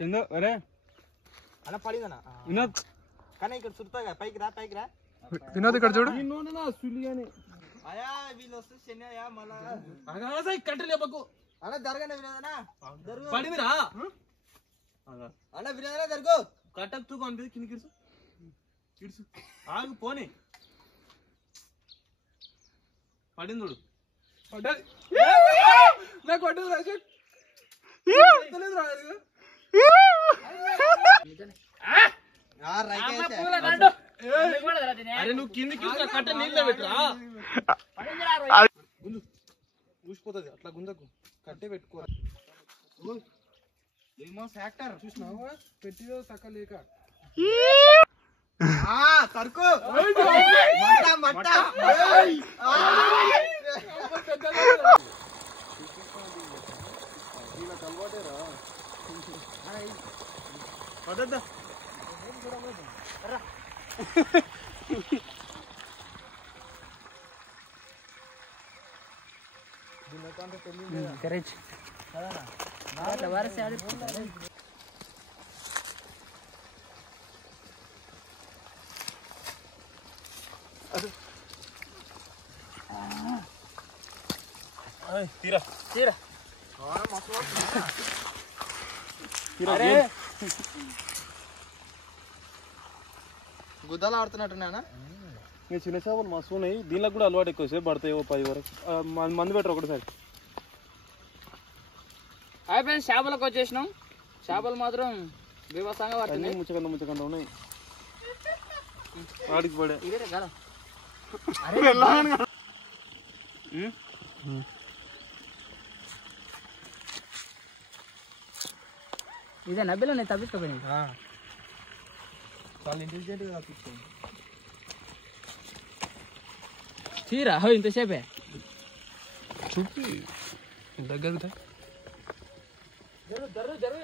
చందు అరే అన్న పడిందన్న వినోద్ కానీ ఇక్కడ చురుతాగా పైకి రా వినోద్ ఇక్కడ చూడు అయా వీళ్ళు వస్తే చెన్నయ్యా మళ్ళా కట్టెలు చెప్పకు అన్న జరగండి వినోదనా జరుగు పడిందిరా అన్న వినోదనా జరుగు కట్టకు కనిపిస్తుంది కింద కిడుసు కిడుసు ఆగు పోనీ పడింది చూడు పడ్డది నాకు పడ్డది అరే నువ్వు కిందికి కట్ట నీళ్ళ పెట్టరా ఊసిపోతుంది అట్లా గుంజకు కట్టే పెట్టుకోవాలి ఏమో ఫ్యాక్టర్ చూసినావు పెట్టిదో తక్కువ లేక సరుకు మట్ట పడద్దా కరెక్ట్ అట్లా వరస తీరా తీరా అరే గుద్దలు ఆడుతున్నట్టున్నా నేను చిన్న చేపలు మస్తు ఉన్నాయి దీనిలో కూడా అలవాటు ఎక్కువసేపు పడతాయి 10 వరకు మందు పెట్టరు ఒకటిసారి హాయ్ ఫ్రెండ్స్ చేపలకు వచ్చేసినాం చేపలు మాత్రం వివసంగా పడుతున్నాయి ముచ్చకంద ఉన్నాయి వాడికి పడే ఇదే కదా ఇదే నబ్బిలో నేను తప్పించుకోపోయింది వాళ్ళు ఇంటెలిజెంట్గా తప్పించుకోండి తీరా ఇంతసేపే చూపి దగ్గర జరుగు